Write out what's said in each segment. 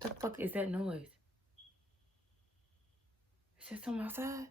What the fuck is that noise? Is that someone outside?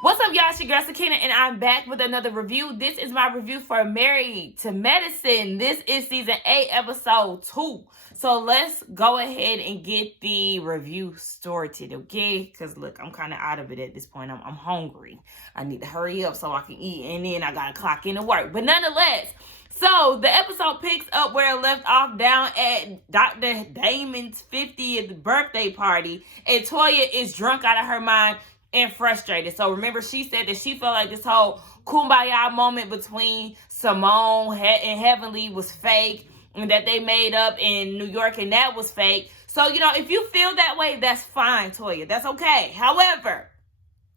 What's up, y'all? It's your girl Sakina, and I'm back with another review. This is my review for Married to Medicine. This is season 8, episode 2. So let's go ahead and get the review started, okay? Because look, I'm kind of out of it at this point. I'm hungry. I need to hurry up so I can eat, and then I gotta clock into work. But nonetheless, so the episode picks up where it left off down at Dr. Damon's 50th birthday party, and Toya is drunk out of her mind and frustrated. So remember, she said that she felt like this whole kumbaya moment between Simone and Heavenly was fake, and that they made up in New York and that was fake. So, you know, if you feel that way, that's fine, Toya. That's okay. However,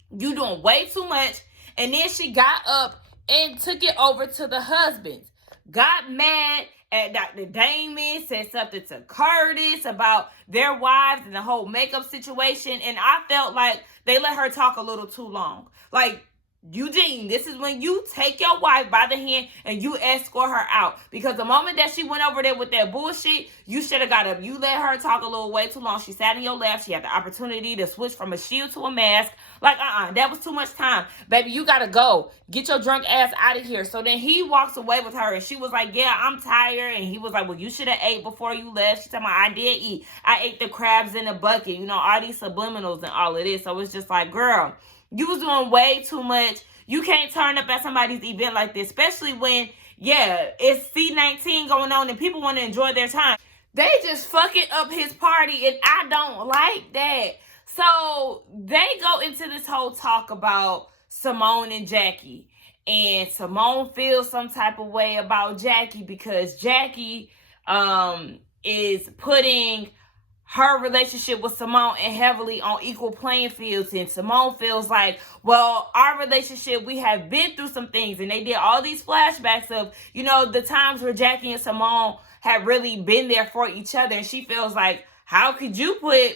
you doing way too much. And then she got up and took it over to the husbands. Got mad at Dr. Damon, said something to Curtis about their wives and the whole makeup situation. And I felt like they let her talk a little too long. Like, Eugene, this is when you take your wife by the hand and you escort her out. Because the moment that she went over there with that bullshit, you should have got up. You let her talk a little way too long. She sat in your lap. She had the opportunity to switch from a shield to a mask. Like, that was too much time. Baby, you gotta go. Get your drunk ass out of here. So then he walks away with her, and she was like, yeah, I'm tired. And he was like, well, you should have ate before you left. She said, I did eat. I ate the crabs in the bucket. You know, all these subliminals and all of this. So it's just like, girl, you was doing way too much. You can't turn up at somebody's event like this, especially when, yeah, it's C19 going on and people want to enjoy their time. They just fucking up his party, and I don't like that. So they go into this whole talk about Simone and Jackie. And Simone feels some type of way about Jackie because Jackie is putting her relationship with Simone and Heavenly on equal playing fields. And Simone feels like, well, our relationship, we have been through some things. And they did all these flashbacks of, you know, the times where Jackie and Simone had really been there for each other. And she feels like, how could you put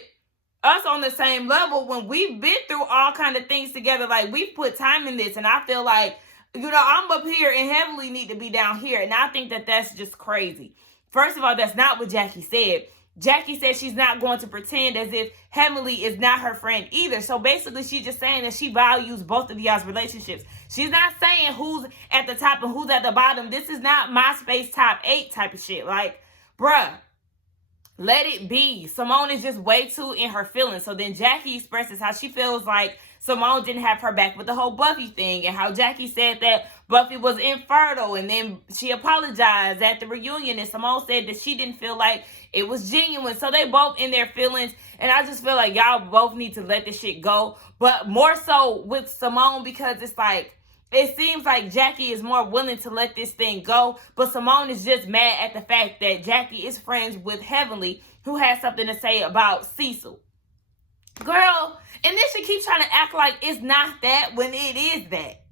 us on the same level when we've been through all kind of things together? Like, we've put time in this. And I feel like, you know, I'm up here and Heavenly need to be down here. And I think that that's just crazy. First of all, that's not what Jackie said. Jackie said she's not going to pretend as if Heavenly is not her friend either. So basically, she's just saying that she values both of y'all's relationships. She's not saying who's at the top and who's at the bottom. This is not MySpace top 8 type of shit. Like, bruh, let it be. Simone is just way too in her feelings. So then Jackie expresses how she feels like Simone didn't have her back with the whole Buffy thing, and how Jackie said that Buffy was infertile, and then she apologized at the reunion, and Simone said that she didn't feel like it was genuine. So they both in their feelings, and I just feel like y'all both need to let this shit go. But more so with Simone, because it's like, it seems like Jackie is more willing to let this thing go, but Simone is just mad at the fact that Jackie is friends with Heavenly, who has something to say about Cecil. Girl, and then she keeps trying to act like it's not that when it is that.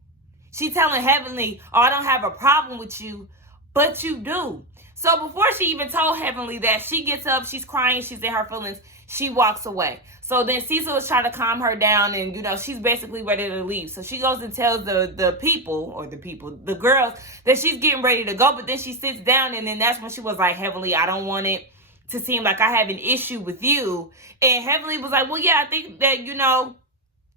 She telling Heavenly, oh, I don't have a problem with you, but you do. So before she even told Heavenly that, she gets up, she's crying, she's in her feelings, she walks away. So then Cecil is trying to calm her down, and, you know, she's basically ready to leave. So she goes and tells the girls, that she's getting ready to go, but then she sits down, and then that's when she was like, Heavenly, I don't want it to seem like I have an issue with you. And Heavenly was like, well, yeah, I think that, you know,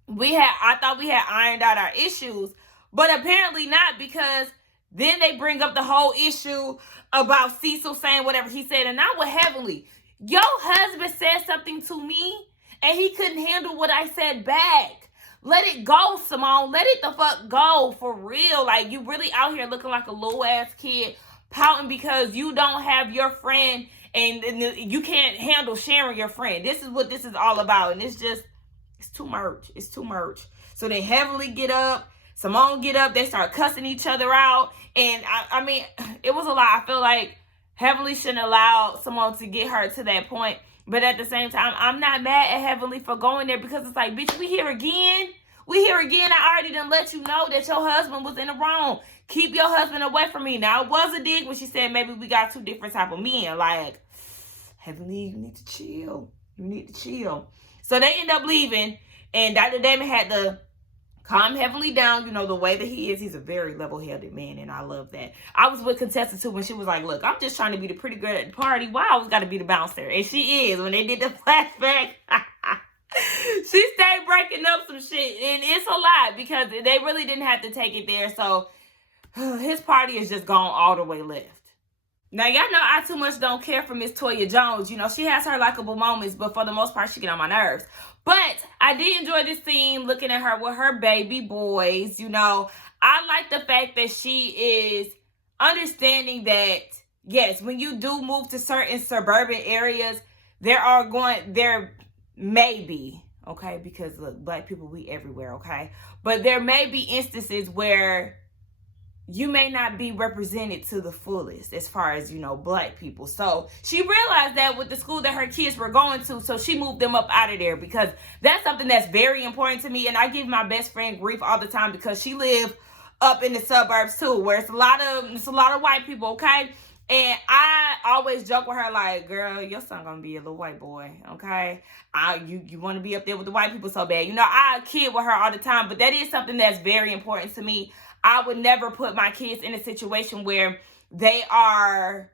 I thought we had ironed out our issues, but apparently not, because then they bring up the whole issue about Cecil saying whatever he said, and not with Heavenly. Your husband said something to me, and he couldn't handle what I said back. Let it go, Simone. Let it the fuck go, for real. Like, you really out here looking like a little ass kid, pouting because you don't have your friend, and you can't handle sharing your friend. This is what this is all about, and it's too much. It's too much. So then Heavenly get up, Simone get up, they start cussing each other out, and I mean, it was a lot. I feel like Heavenly shouldn't allow Simone to get her to that point, but at the same time, I'm not mad at Heavenly for going there, because it's like, bitch, we here again. We here again. I already done let you know that your husband was in the wrong. Keep your husband away from me. Now, it was a dig when she said maybe we got two different type of men. Like, Heavenly, you need to chill. You need to chill. So they end up leaving, and Dr. Damon had to calm Heavenly down, you know, the way that he is. He's a very level-headed man, and I love that. I was with Contessa, too, when she was like, look, I'm just trying to be the pretty girl at the party. Why I always got to be the bouncer? And she is. When they did the flashback, she stayed breaking up some shit, and it's a lot because they really didn't have to take it there. So his party is just gone all the way left. Now, y'all know I too much don't care for Miss Toya Jones. You know, she has her likable moments, but for the most part, she get on my nerves. But I did enjoy this scene looking at her with her baby boys. You know, I like the fact that she is understanding that, yes, when you do move to certain suburban areas, there may be, okay, because look, Black people, we everywhere, okay? But there may be instances where you may not be represented to the fullest as far as, you know, Black people. So she realized that with the school that her kids were going to, so she moved them up out of there, because that's something that's very important to me. And I give my best friend grief all the time because she lived up in the suburbs too, where it's a lot of white people, okay? And I always joke with her like, girl, your son gonna be a little white boy, okay? You want to be up there with the white people so bad. You know, I kid with her all the time, but that is something that's very important to me. I would never put my kids in a situation where they are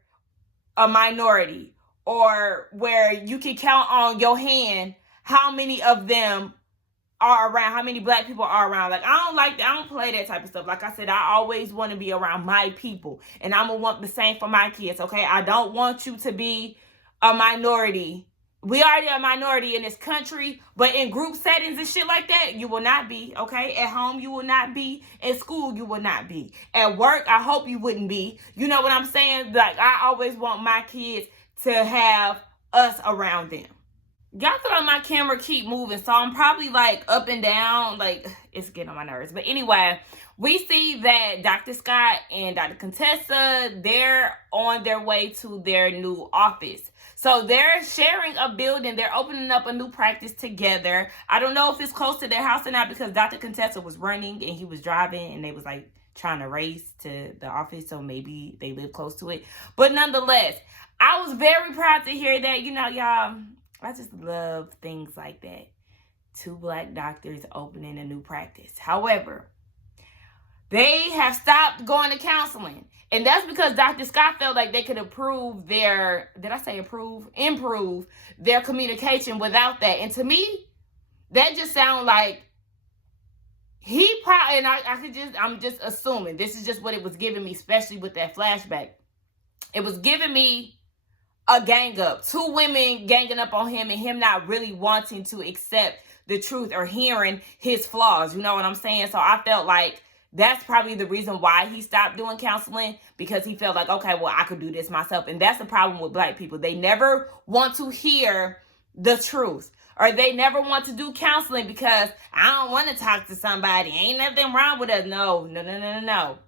a minority, or where you can count on your hand how many of them are around, how many Black people are around. Like, I don't like that. I don't play that type of stuff. Like I said, I always want to be around my people, and I'm going to want the same for my kids, okay? I don't want you to be a minority. We already are a minority in this country, but in group settings and shit like that, you will not be, okay? At home, you will not be. At school, you will not be. At work, I hope you wouldn't be. You know what I'm saying? Like, I always want my kids to have us around them. Y'all thought my camera keep moving, so I'm probably like up and down. Like, it's getting on my nerves. But anyway, we see that Dr. Scott and Dr. Contessa, they're on their way to their new office. So they're sharing a building. They're opening up a new practice together. I don't know if it's close to their house or not, because Dr. Contessa was running and he was driving, and they was like trying to race to the office. So maybe they live close to it. But nonetheless, I was very proud to hear that. You know, y'all, I just love things like that. 2 Black doctors opening a new practice. However, they have stopped going to counseling. And that's because Dr. Scott felt like they could improve their, improve their communication without that. And to me, that just sounds like he probably, and I'm just assuming, this is just what it was giving me, especially with that flashback. It was giving me a gang up. 2 women ganging up on him, and him not really wanting to accept the truth or hearing his flaws. You know what I'm saying? So I felt like that's probably the reason why he stopped doing counseling, because he felt like, okay, well, I could do this myself. And that's the problem with Black people. They never want to hear the truth, or they never want to do counseling because I don't want to talk to somebody. Ain't nothing wrong with us. No.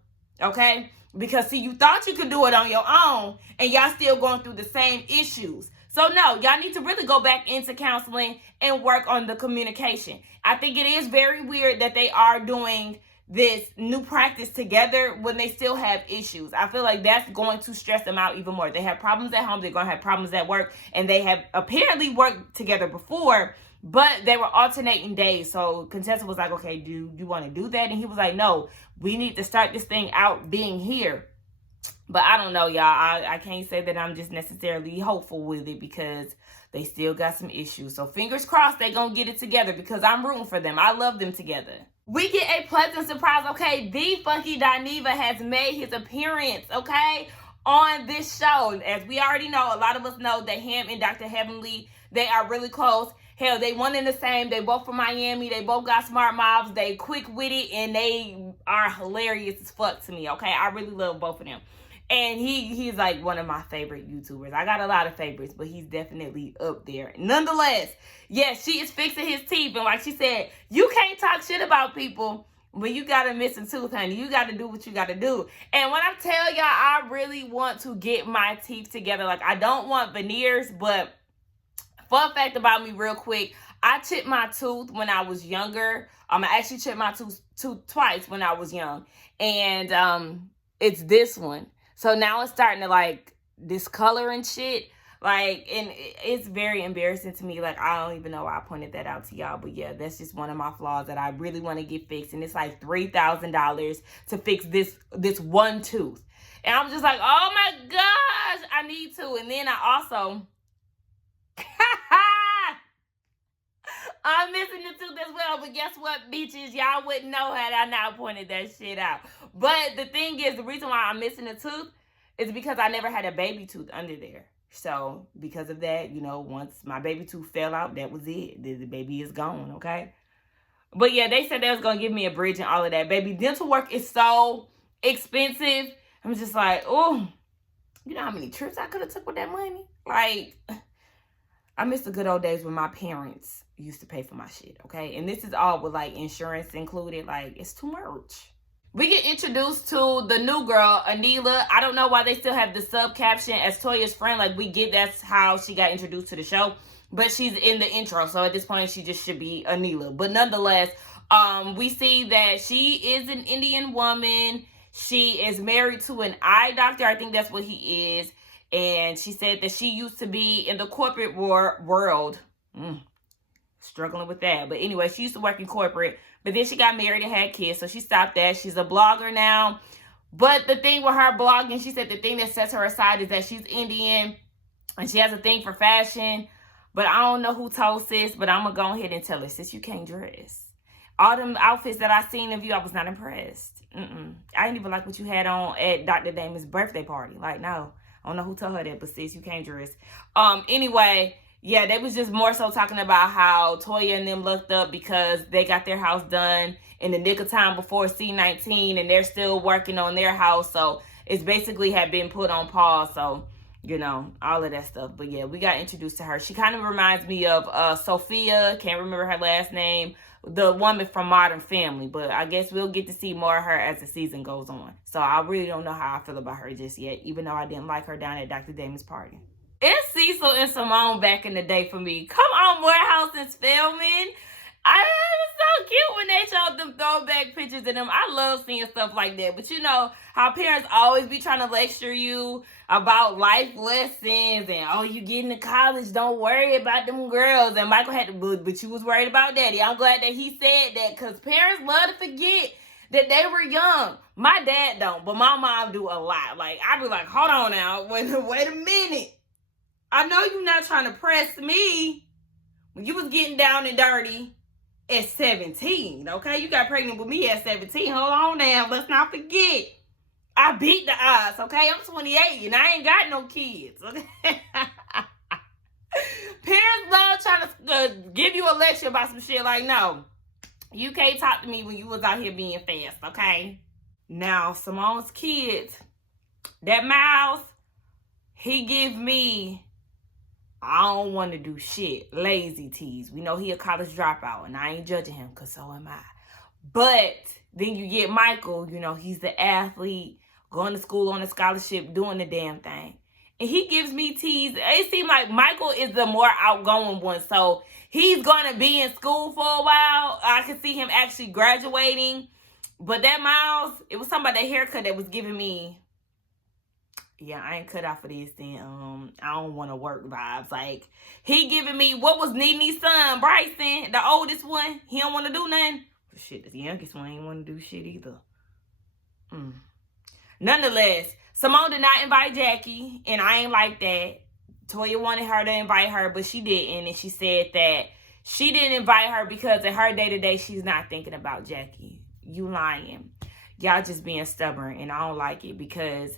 Okay? Because, see, you thought you could do it on your own, and y'all still going through the same issues. So, no, y'all need to really go back into counseling and work on the communication. I think it is very weird that they are doing this new practice together when they still have issues. I feel like that's going to stress them out even more. They have problems at home, they're going to have problems at work, and they have apparently worked together before, but they were alternating days. So Contessa was like, okay, do you want to do that? And he was like, no, we need to start this thing out being here. But I don't know, y'all. I can't say that I'm just necessarily hopeful with it, because they still got some issues. So fingers crossed they gonna get it together, because I'm rooting for them. I love them together. We get a pleasant surprise, okay? The Funky Dineva has made his appearance, okay, on this show. As we already know, a lot of us know that him and Dr. Heavenly, they are really close. Hell, they one and the same. They both from Miami. They both got smart mouths. They quick-witted, and they are hilarious as fuck to me, okay? I really love both of them. And he's like one of my favorite YouTubers. I got a lot of favorites, but he's definitely up there. Nonetheless, yes, she is fixing his teeth. And like she said, you can't talk shit about people when you got a missing tooth, honey. You got to do what you got to do. And when I tell y'all, I really want to get my teeth together. Like, I don't want veneers, but fun fact about me real quick, I chipped my tooth when I was younger. I actually chipped my tooth twice when I was young. And it's this one. So now it's starting to like discolor and shit. Like, and it's very embarrassing to me. Like, I don't even know why I pointed that out to y'all. But yeah, that's just one of my flaws that I really want to get fixed. And it's like $3,000 to fix this one tooth. And I'm just like, oh my gosh, I need to. And then I also, I'm missing the tooth as well. But guess what, bitches? Y'all wouldn't know had I not pointed that shit out. But the thing is, the reason why I'm missing a tooth is because I never had a baby tooth under there. So because of that, you know, once my baby tooth fell out, that was it. The baby is gone, okay? But yeah, they said they was going to give me a bridge and all of that. Baby, dental work is so expensive. I'm just like, oh, you know how many trips I could have took with that money? Like, I miss the good old days when my parents used to pay for my shit, okay? And this is all with, like, insurance included. Like, it's too much. We get introduced to the new girl, Anila. I don't know why they still have the sub caption as Toya's friend. Like, we get that's how she got introduced to the show. But she's in the intro. So, at this point, she just should be Anila. But nonetheless, we see that she is an Indian woman. She is married to an eye doctor. I think that's what he is. And she said that she used to be in the corporate world. Struggling with that. But anyway, she used to work in corporate. But then she got married and had kids, so she stopped that. She's a blogger now. But the thing with her blogging, she said the thing that sets her aside is that she's Indian and she has a thing for fashion. But I don't know who told sis, but I'm going to go ahead and tell her, sis, you can't dress. All them outfits that I seen of you, I was not impressed. I didn't even like what you had on at Dr. Damon's birthday party. Like, no. I don't know who told her that, but sis, you can't dress. Anyway, yeah, they was just more so talking about how Toya and them looked up because they got their house done in the nick of time before C19 and they're still working on their house. So it's basically had been put on pause. So, you know, all of that stuff. But yeah, we got introduced to her. She kind of reminds me of Sophia. Can't remember her last name. The woman from Modern Family. But I guess we'll get to see more of her as the season goes on. So I really don't know how I feel about her just yet. Even though I didn't like her down at Dr. Damon's party. It's Cecil and Simone back in the day for me. Come on, Morehouse and Spelman. It was so cute when they showed them throwback pictures of them. I love seeing stuff like that. But you know how parents always be trying to lecture you about life lessons and, oh, you getting to college, don't worry about them girls. And Michael had to, but you was worried about daddy. I'm glad that he said that because parents love to forget that they were young. My dad don't, but my mom do a lot. Like, I be like, hold on now, wait a minute. I know you're not trying to press me when you was getting down and dirty at 17, okay? You got pregnant with me at 17. Hold on now. Let's not forget. I beat the odds, okay? I'm 28 and I ain't got no kids, okay? Parents love trying to give you a lecture about some shit like, no, you can't talk to me when you was out here being fast, okay? Now, Simone's kids, that Miles, he give me, I don't want to do shit. Lazy tease. We know he a college dropout, and I ain't judging him, because so am I. But then you get Michael, you know, he's the athlete, going to school on a scholarship, doing the damn thing. And he gives me tease. It seems like Michael is the more outgoing one, so he's going to be in school for a while. I can see him actually graduating. But that Miles, it was something about that haircut that was giving me, yeah, I ain't cut out for this then. I don't want to work vibes. Like, he giving me, what was Nene's son, Bryson, the oldest one? He don't want to do nothing. But shit, the youngest one ain't want to do shit either. Nonetheless, Simone did not invite Jackie, and I ain't like that. Toya wanted her to invite her, but she didn't. And she said that she didn't invite her because in her day-to-day, she's not thinking about Jackie. You lying. Y'all just being stubborn, and I don't like it because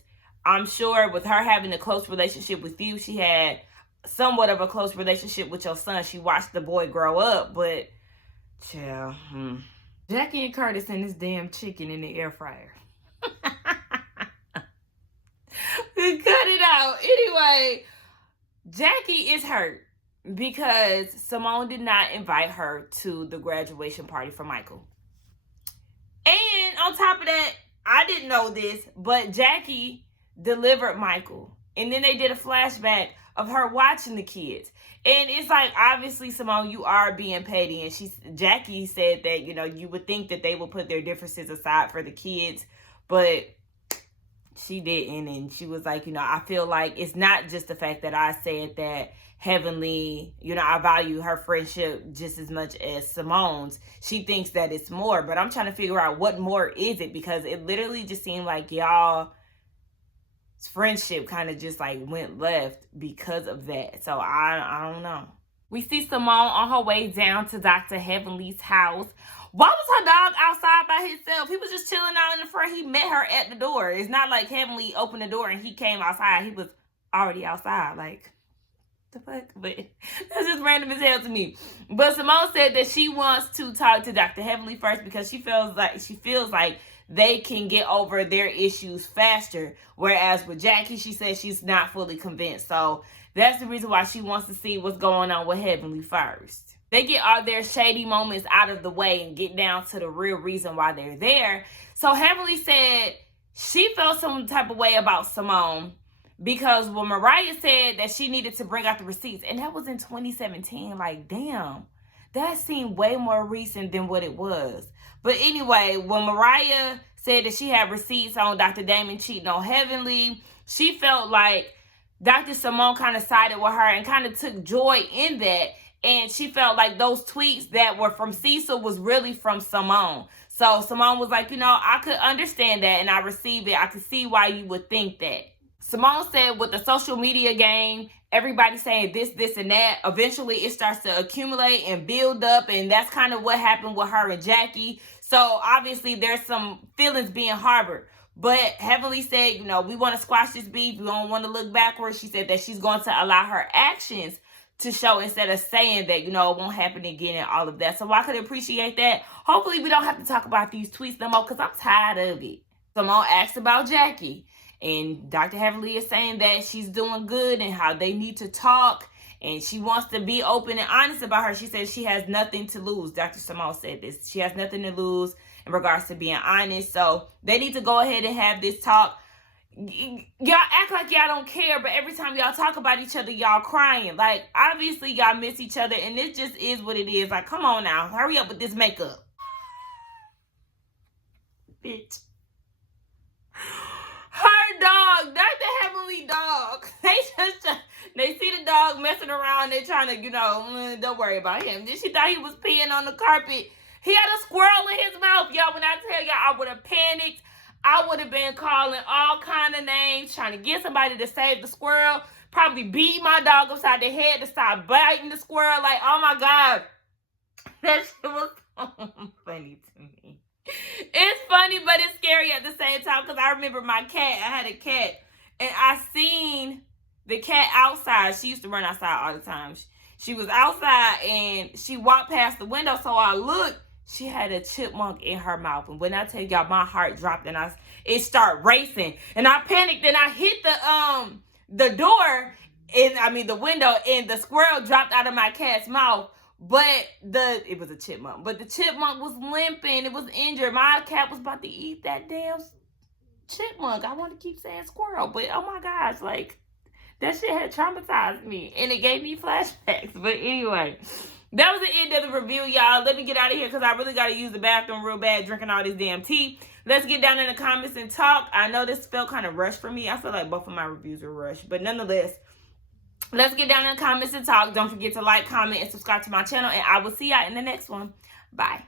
I'm sure with her having a close relationship with you, she had somewhat of a close relationship with your son. She watched the boy grow up, but, child, Jackie and Curtis and this damn chicken in the air fryer. Cut it out. Anyway, Jackie is hurt because Simone did not invite her to the graduation party for Michael. And on top of that, I didn't know this, but Jackie delivered Michael. And then they did a flashback of her watching the kids. And it's like, obviously, Simone, you are being petty. And Jackie said that, you know, you would think that they would put their differences aside for the kids. But she didn't. And she was like, I feel like it's not just the fact that I said that Heavenly, I value her friendship just as much as Simone's. She thinks that it's more, but I'm trying to figure out what more is it, because it literally just seemed like y'all's friendship kind of just like went left because of that. So I don't know. We see Simone on her way down to Dr. Heavenly's house. Why was her dog outside by himself? He was just chilling out in the front. He met her at the door. It's not like Heavenly opened the door and he came outside. He was already outside. Like, the fuck? But that's just random as hell to me. But Simone said that she wants to talk to Dr. Heavenly first because she feels like they can get over their issues faster. Whereas with Jackie, she says she's not fully convinced. So that's the reason why she wants to see what's going on with Heavenly first. They get all their shady moments out of the way and get down to the real reason why they're there. So Heavenly said she felt some type of way about Simone because when Mariah said that she needed to bring out the receipts, and that was in 2017, like, damn, that seemed way more recent than what it was. But anyway, when Mariah said that she had receipts on Dr. Damon cheating on Heavenly, she felt like Dr. Simone kind of sided with her and kind of took joy in that. And she felt like those tweets that were from Cecil was really from Simone. So Simone was like, I could understand that and I received it. I could see why you would think that. Simone said with the social media game, everybody saying this, and that, eventually it starts to accumulate and build up. And that's kind of what happened with her and Jackie. So obviously there's some feelings being harbored. But Heavenly said, we want to squash this beef. We don't want to look backwards. She said that she's going to allow her actions to show instead of saying that, it won't happen again and all of that. So I could appreciate that. Hopefully we don't have to talk about these tweets no more because I'm tired of it. Simone asked about Jackie. And Dr. Heavenly is saying that she's doing good and how they need to talk. And she wants to be open and honest about her. She says she has nothing to lose. Dr. Simone said this. She has nothing to lose in regards to being honest. So they need to go ahead and have this talk. Y'all act like y'all don't care, but every time y'all talk about each other, y'all crying. Like, obviously y'all miss each other, and this just is what it is. Like, come on now, hurry up with this makeup. Bitch. Her dog, Dr. Heavenly dog. They see the dog messing around, they trying to, don't worry about him. Then she thought he was peeing on the carpet. He had a squirrel in his mouth, y'all. When I tell y'all, I would have panicked. I would have been calling all kind of names, trying to get somebody to save the squirrel. Probably beat my dog upside the head to stop biting the squirrel. Like, oh my God. That shit was so funny to me. It's funny, but it's scary at the same time because I remember my cat. I had a cat, and I seen the cat outside. She used to run outside all the time. She was outside, and she walked past the window, so I looked. She had a chipmunk in her mouth. And when I tell y'all, my heart dropped and it started racing. And I panicked and I hit the door, the window, and the squirrel dropped out of my cat's mouth. But it was a chipmunk. But the chipmunk was limping. It was injured. My cat was about to eat that damn chipmunk. I want to keep saying squirrel. But oh my gosh, like, that shit had traumatized me. And it gave me flashbacks. But anyway, that was the end of the review, y'all. Let me get out of here because I really got to use the bathroom real bad drinking all this damn tea. Let's get down in the comments and talk. I know this felt kind of rushed for me. I feel like both of my reviews were rushed. But nonetheless, let's get down in the comments and talk. Don't forget to like, comment, and subscribe to my channel. And I will see y'all in the next one. Bye.